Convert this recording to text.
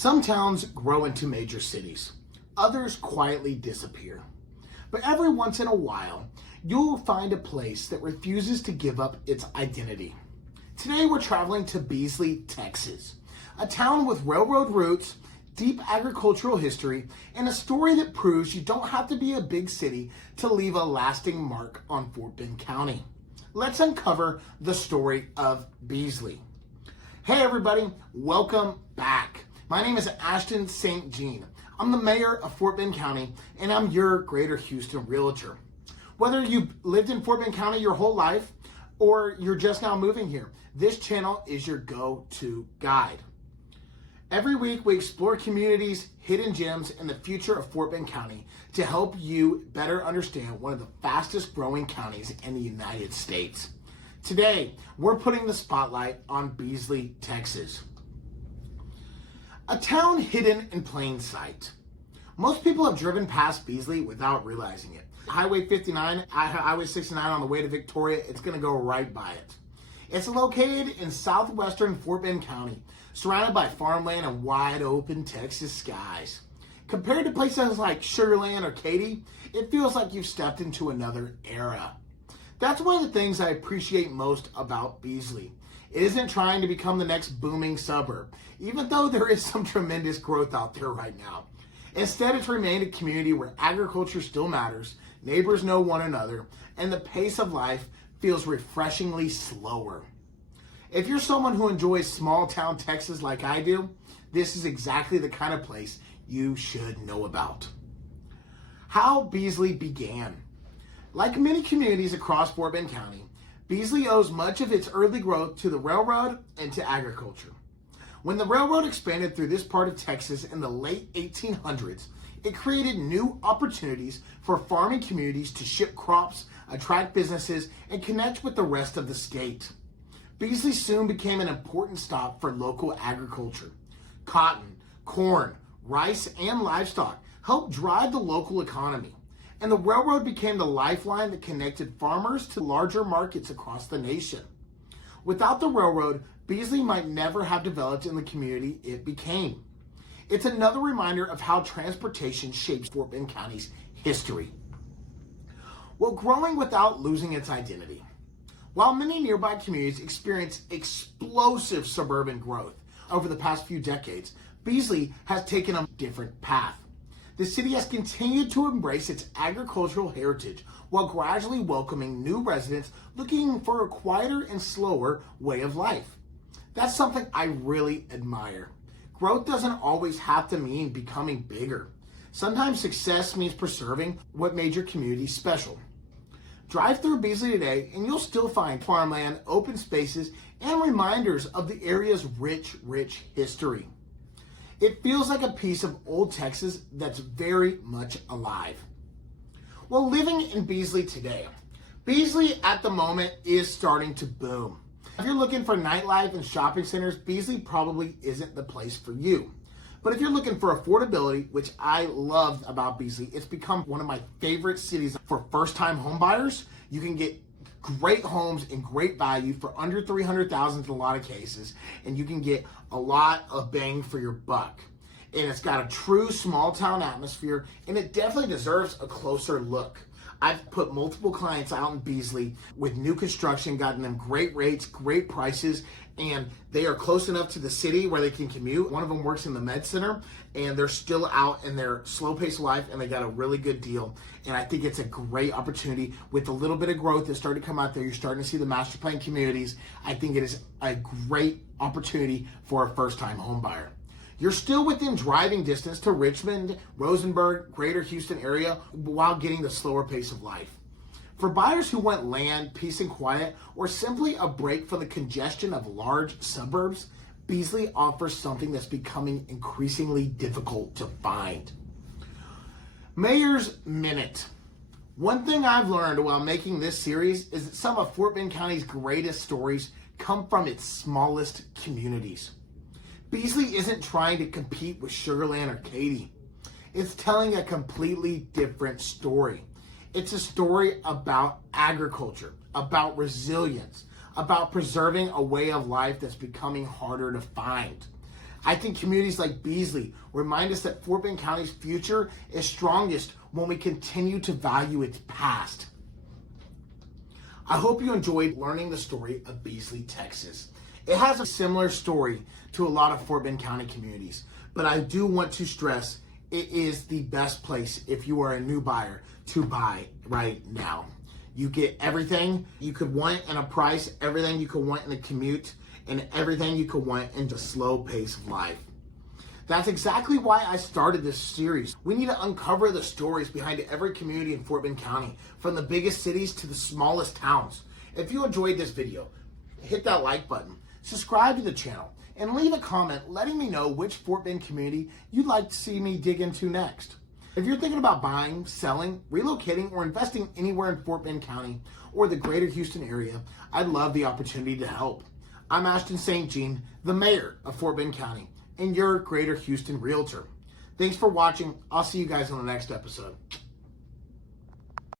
Some towns grow into major cities. Others quietly disappear. But every once in a while, you'll find a place that refuses to give up its identity. Today we're traveling to Beasley, Texas, a town with railroad roots, deep agricultural history, and a story that proves you don't have to be a big city to leave a lasting mark on Fort Bend County. Let's uncover the story of Beasley. Hey everybody, welcome back. My name is Ashton St. Jean. I'm the mayor of Fort Bend County, and I'm your Greater Houston realtor. Whether you've lived in Fort Bend County your whole life, or you're just now moving here, this channel is your go-to guide. Every week we explore communities, hidden gems, and the future of Fort Bend County to help you better understand one of the fastest growing counties in the United States. Today, we're putting the spotlight on Beasley, Texas. A town hidden in plain sight. Most people have driven past Beasley without realizing it. Highway 59, Highway 69 on the way to Victoria, it's gonna go right by it. It's located in southwestern Fort Bend County, surrounded by farmland and wide open Texas skies. Compared to places like Sugar Land or Katy, it feels like you've stepped into another era. That's one of the things I appreciate most about Beasley. It isn't trying to become the next booming suburb, even though there is some tremendous growth out there right now. Instead, it's remained a community where agriculture still matters, neighbors know one another, and the pace of life feels refreshingly slower. If you're someone who enjoys small town Texas like I do, this is exactly the kind of place you should know about. How Beasley began. Like many communities across Fort Bend County, Beasley owes much of its early growth to the railroad and to agriculture. When the railroad expanded through this part of Texas in the late 1800s, it created new opportunities for farming communities to ship crops, attract businesses, and connect with the rest of the state. Beasley soon became an important stop for local agriculture. Cotton, corn, rice, and livestock helped drive the local economy, and the railroad became the lifeline that connected farmers to larger markets across the nation. Without the railroad, Beasley might never have developed in the community it became. It's another reminder of how transportation shapes Fort Bend County's history. While growing without losing its identity. While many nearby communities experience explosive suburban growth over the past few decades, Beasley has taken a different path. The city has continued to embrace its agricultural heritage while gradually welcoming new residents looking for a quieter and slower way of life. That's something I really admire. Growth doesn't always have to mean becoming bigger. Sometimes success means preserving what made your community special. Drive through Beasley today and you'll still find farmland, open spaces, and reminders of the area's rich history. It feels like a piece of old Texas that's very much alive. Well, living in Beasley today, Beasley at the moment is starting to boom. If you're looking for nightlife and shopping centers, Beasley probably isn't the place for you. But if you're looking for affordability, which I love about Beasley, it's become one of my favorite cities for first-time home buyers. You can get great homes and great value for under $300,000 in a lot of cases, and you can get a lot of bang for your buck. And it's got a true small town atmosphere, and it definitely deserves a closer look. I've put multiple clients out in Beasley with new construction, gotten them great rates, great prices, and they are close enough to the city where they can commute. One of them works in the med center, and they're still out in their slow pace of life, and they got a really good deal. And I think it's a great opportunity with a little bit of growth that's starting to come out there. You're starting to see the master plan communities. I think it is a great opportunity for a first-time home buyer. You're still within driving distance to Richmond, Rosenberg, Greater Houston area while getting the slower pace of life. For buyers who want land, peace and quiet, or simply a break from the congestion of large suburbs, Beasley offers something that's becoming increasingly difficult to find. Mayor's Minute. One thing I've learned while making this series is that some of Fort Bend County's greatest stories come from its smallest communities. Beasley isn't trying to compete with Sugar Land or Katy. It's telling a completely different story. It's a story about agriculture, about resilience, about preserving a way of life that's becoming harder to find. I think communities like Beasley remind us that Fort Bend County's future is strongest when we continue to value its past. I hope you enjoyed learning the story of Beasley, Texas. It has a similar story to a lot of Fort Bend County communities, but I do want to stress it is the best place if you are a new buyer to buy right now. You get everything you could want in a price, everything you could want in a commute, and everything you could want in the slow pace of life. That's exactly why I started this series. We need to uncover the stories behind every community in Fort Bend County, from the biggest cities to the smallest towns. If you enjoyed this video, hit that like button, subscribe to the channel, and leave a comment letting me know which Fort Bend community you'd like to see me dig into next. If you're thinking about buying, selling, relocating, or investing anywhere in Fort Bend County or the greater Houston area, I'd love the opportunity to help. I'm Ashton St. Jean, the mayor of Fort Bend County, and your greater Houston realtor. Thanks for watching. I'll see you guys on the next episode.